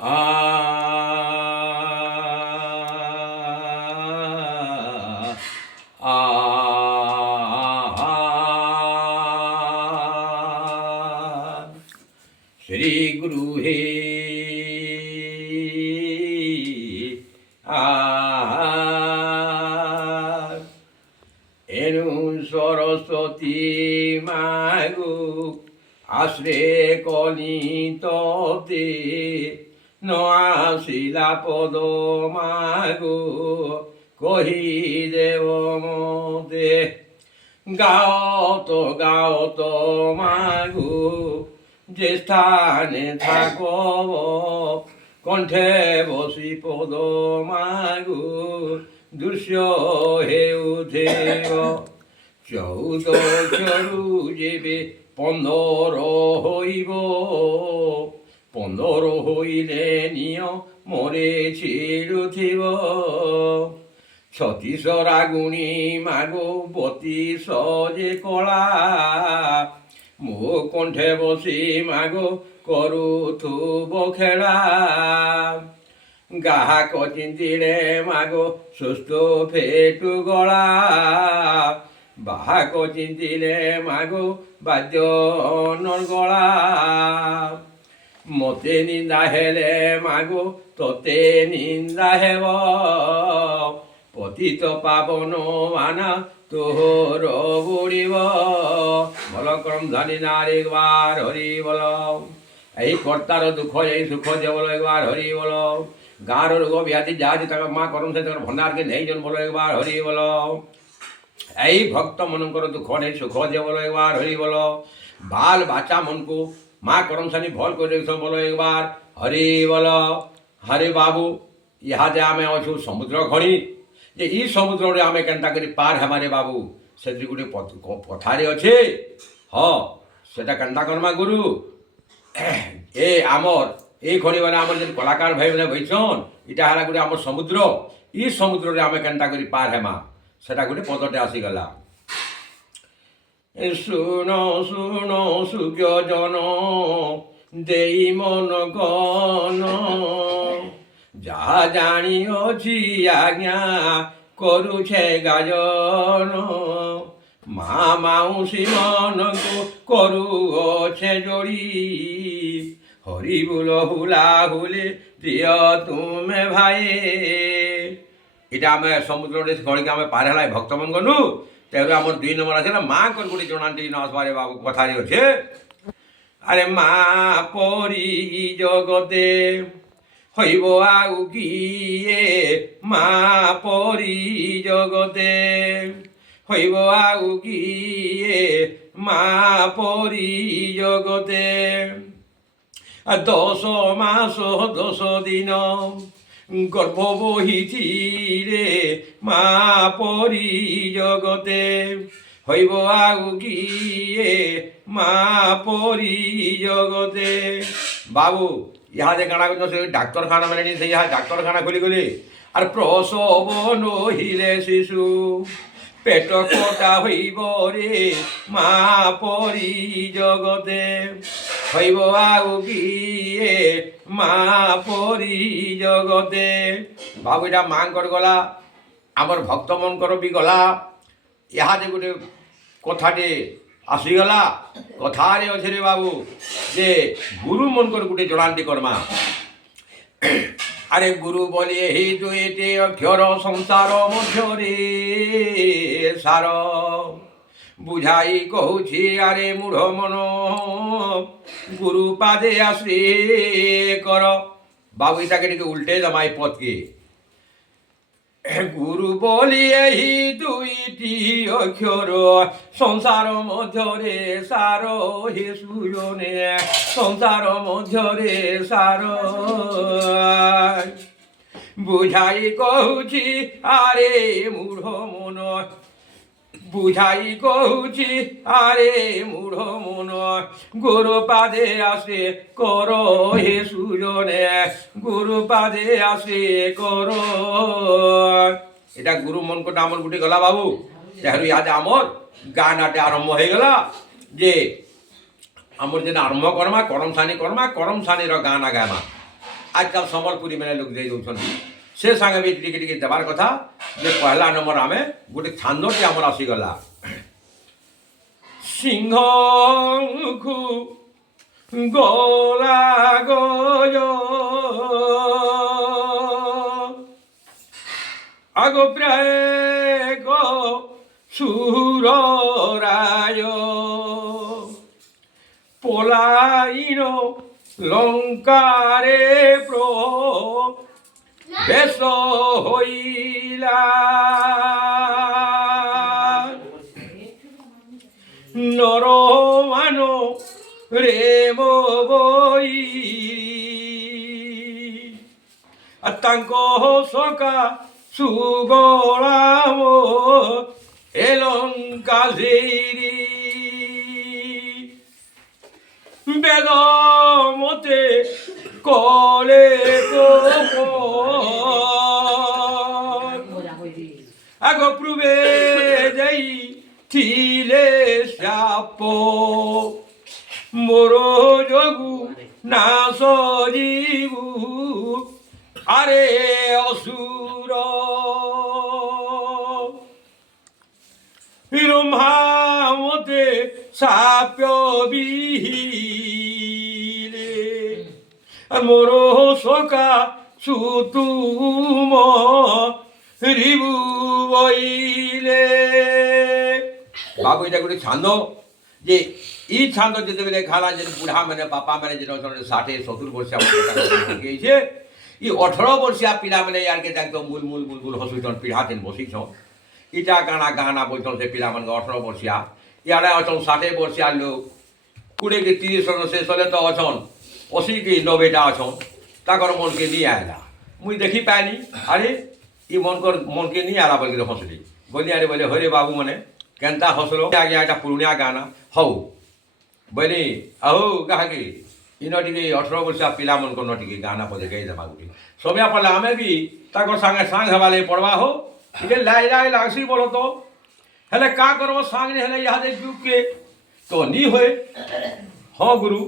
আ আ শ্রী গুরু হে আ এনু সরস্বতী মাগো আশ্রে কলিততে ন আসিলা পদ মাগো কহি দেব মতে গাওত মাগো যে স্থানে থাকো কণ্ঠে বসি পদ মাগো দৃশ্য হে উঠেব চৌদ চরু যেবে 15 হইব 15 হইলে নিয় মরে চিরুথিব 36 রাগুণী মাগো 32 যে কলা মো কণ্ঠে বসি মাগো করুথুব খেলা গাহাক চিন্তিলে মাগো সুস্থ ফেটু গলা বাহাক চিন্তিলে মাগো বাদ্য নরগলা মতে নিন্দা হেলে মাগো তোতে নিন্দা হেব পতিত পাবন মানা তোর বুড়িব বল করম ধনী নারী একবার হরি বল এই কর্তার দুঃখ এই সুখ যে বলো একবার হরি বল গাঁর রোগ ব্যাধি যা যে তাকে মা করম সে তাকে ভণ্ডারকে নেইজন বলো একবার হরি বল এই ভক্ত মনଙ୍କର ଦୁଃଖ ନେଇ ସୁଖ ଯେ ବୋଲ একবার হরি বল বাল বাচা মনকু মা করম সানি ভল করে বলো একবার হরি বল হরে বাবু ইহাদে আমি অছু সমুদ্র খনি যে ই সমুদ্রে আমি কেনতা করে পার হেমারে বাবু সেটি গোটে কথারে অছে হ সেটা কেনতা করমা গুরু এ আমর এই খনি মানে আমার যে কলাকার ভাই মানে বইছন এটা হলা গোটে আমার সমুদ্র ই সমুদ্রে আমি কেনতা করে পার হেমা সেটা গোটে পদটে আসিগলা শুণ শুণ সুজ্ঞজন দেই মন গণ যাহা জাଣିଅଛି আজ্ঞা କରୁছে গাজন মা মাউসী মনକୁ କରୁଅছে ଯୋଡ଼ି হরি বুল হুলা হুলে প্রিয় তুমে ভাই এটা আমি সমুদ্রে খড়িকে আমি পার হেলাই ভক্তমন গলু তেরু আমার 2 নম্বর আছে না মা কর গুটি জনান্তি ন আসবারে বাবু কথারে আছে আরে মা পরি জগতে হইব আউ কিয়ে মা পরি জগতে হইব আউ কিয়ে মা পরি জগতে 10 মাস 10 দিন গর্ভ বহিছিলে মা পরি জগতে হইব আউ কিয়ে মা পরি জগতে বাবু ইহাদে কাଣା করছ সে ডাক্তারখানা মানে নি সেই ডাক্তারখানা খুলি গলি আর প্রসব নহিলে শিশু পেট কটা হইব রে মা পরি জগতে হইব আউ কিয়ে মা পরি জগতে বাবু এটা মাঙ্কর গলা আমার ভক্ত মনকর বি গলা ইহাদে গোটে কথাটে আসিগলা কথারে অছে রে বাবু যে গুরু মনকর গোটে জনান্তি কর্মা আরে গুরু বলি এই দুইটি অক্ষর সংসার মধ্যরে সার বুঝাই কহুছি আরে মূঢ় মন গুরু পাদে আশ্রে কর বাবু এটাকে টিকে উল্টে জামাই পথকে গুরু বলি এই দুইটি অক্ষর সংসার মধ্যরে সার হে সুজনে সংসার মধ্যরে সার বুঝাই কহুছি আরে মূঢ় মন বুঝাই কহুছি আরে মূঢ় মন গুরু পাদে আসে কর হে সুজনে গুরু পাদে আসে কর এটা গুরু মন কোটা আমার গুটি গলা বাবু তেহরু ইয়াদে আমার গানাটে আরম্ভ হয়ে গলা যে আমার যেন আরম্ভ কর্মা করম সানি গানা গামা आजकल सम्बलपुरी मैंने लोग दे दौन से सागे भी टिके टिके देवार कथा जे पहला नंबर आम गोटे छांदटी आमर आसीगला सिंह गला गज आग प्राय सुर राय पलायन लंकारे बेश हईला नर मान रे बई सका सुगलाम एलंका बेद मते कले आग पूर्वे जाई थिले साप मोर जगु ना सजीबु आरे असुर ब्रह्मा मते साप्य बिहिले मोर सका सुतुम रिबु बइले बाबू এটা গোটে ছান্দ যে এই ছান্দ যেতবেলে খালা যে বুড়া মানে বাপা মানে যে 60-70 বর্ষিয়া গেছে ই 18 বর্ষিয়া পিলা মানে ইয়ারকে একদম মূল মূল বুলবুল হসুইতন পিড়াতেন বসিছ ইটা গানা গানা বইতন সে পিলা মানে 18 বর্ষিয়া ইয়ারে অছন 60 বর্ষিয়া লোক 20 কি 30 জন শেষ হলে তো অছন 80 কি 90টা অছন তাকর মনকে নিয়ে আইলা মুই দেখি পাইনি আরে ই মনকে নিয়ে আলা বলি হসলি বলি আরে বলে হরে বাবু মানে কেনতা হসলো আগে একটা পুরুনিয়া গানা হও বলি আহো কাহাকে ইনটিকে 18 বর্ষিয়া পিলা মন কোন টিকে গানা পদে গাই দেবা গুটি সমিয়া পলে আমি বি তাকর সাঙ্গে সাং হবালে পড়বা হো ইকে লাই লাই লাগছি বলো তো হেলে কা করব সাং নে হেলে ইহাদে যুগ के तो नी होए हाँ गुरु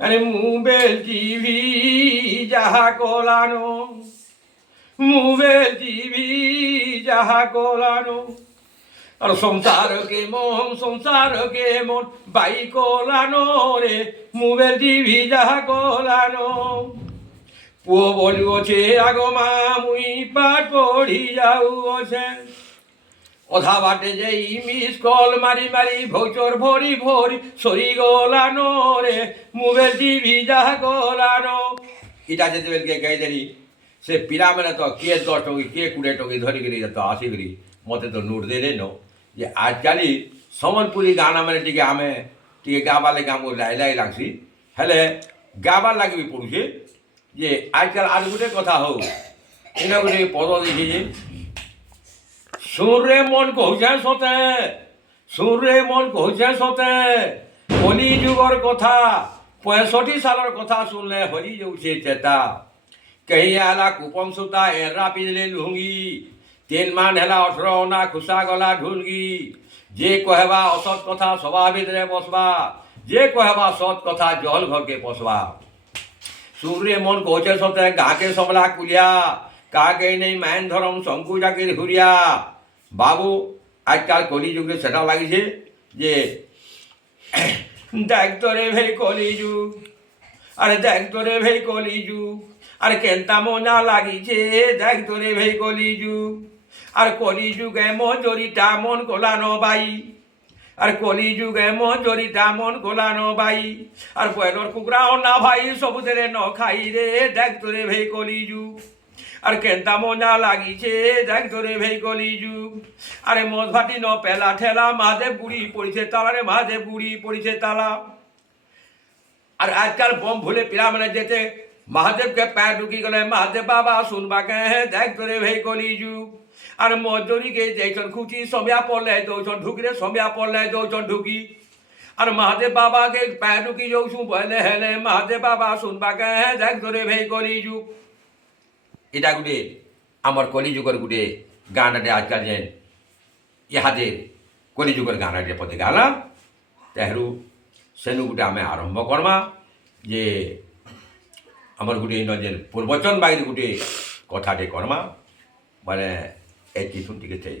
अरे मुबेल जीवी जहा कोलानो मुबेल जीवी जहा कोलानो और संसार के मन बाई कोलानो रे मुबेल जीवी जहा कोलानो पुओ बोलिओ छे आगो मा मुई पाठ पढ़ी जाऊ छे অধা বাটে যাই মিস কল মারি মারি ভৌচর ভরি ভরি সরি গলানো রে মুবেল টিভি যাহা গলানো ইটা যেতে বেলকে গাই দেরি সে পিলা মানে তো কে 10 টকি কে 20 টকি ধরি গরি তো আসি গরি মতে তো নোট দে নো যে আজকালি সম্বলপুরি গানা মানে টিকে আমি টিকে গাবালে গামো লাই লাই লাগছি হেলে গাবার লাগবি পড়ুছে যে আজকাল আর গোটে কথা হও এনা গোটে পদ দেখি সুরে মন কହୁছে সতে সুরে মন কହୁছে সতে কলি যুগর কথা 65 সালের কথা শুনলে হরি যাউছে চেতা কহি আলা কুপন সুতা এরা পিলে লুঙ্গি 3 মান হেলা 18 না খুসা গলা ঢুলগি যে কহবা অসৎ কথা সভা ভিতরে বসবা যে কহবা সৎ কথা জল ঘরকে পসবা সুরে মন কହୁছে সতে গাকে সমলা কুলিয়া কাকে নেই মান ধরম শঙ্কু জাকির হুরিয়া বাবু আজকাল কলিযুগে সেটা লাগিছে যে দেখ তোরে ভাই কলিযুগ আরে দেখ তোরে ভাই কলিযুগ আরে কেনতা মনা লাগিছে দেখ তোরে ভাই কলিযুগ আর কলিযুগে মজুরিটা মন কোলানো বাই আর কলিযুগে মজুরিটা মন কোলানো বাই আর পয়লর কুকুরাও না ভাই সবুদের ন খাই রে দেখ তোরে ভাই কলিযুগ আর কেনতা মজা লাগিছে দেখ তোরে ভাই কলিযুগ আরে মদ ভাটি ন পেলা ঠেলা মহাদেব বুড়ি পড়িছে তালা রে মহাদেব বুড়ি পড়িছে তালা আর আজকাল বম ভুলে পিলা মানে যেতে মহাদেবকে প্যার ঢুকি গেলে মহাদেব বাবা শুনবা কে দেখ তোরে ভাই কলিযুগ আর মজুরিকে যেইজন খুঁচি সমিয়া পড়লে দৌজন ঢুকি রে সমিয়া পড়লে দৌজন ঢুকি আর মহাদেব বাবাকে প্যার ঢুকি যাউছু বলে হেলে মহাদেব বাবা শুনবা কে দেখ তোরে ভাই কলিযুগ এটা গোটে আমার কলিযুগর গোটে গানটাতে আজকাল যেন ইহাদে কলিযুগর গানটাতে পদে গালা তেহরু সেনু গোটে আমি আরম্ভ করমা যে আমার গোটে ইন যেন প্রবচন বাগির গোটে কথাটে কর্মা মানে এই টিউশন টিকে চাই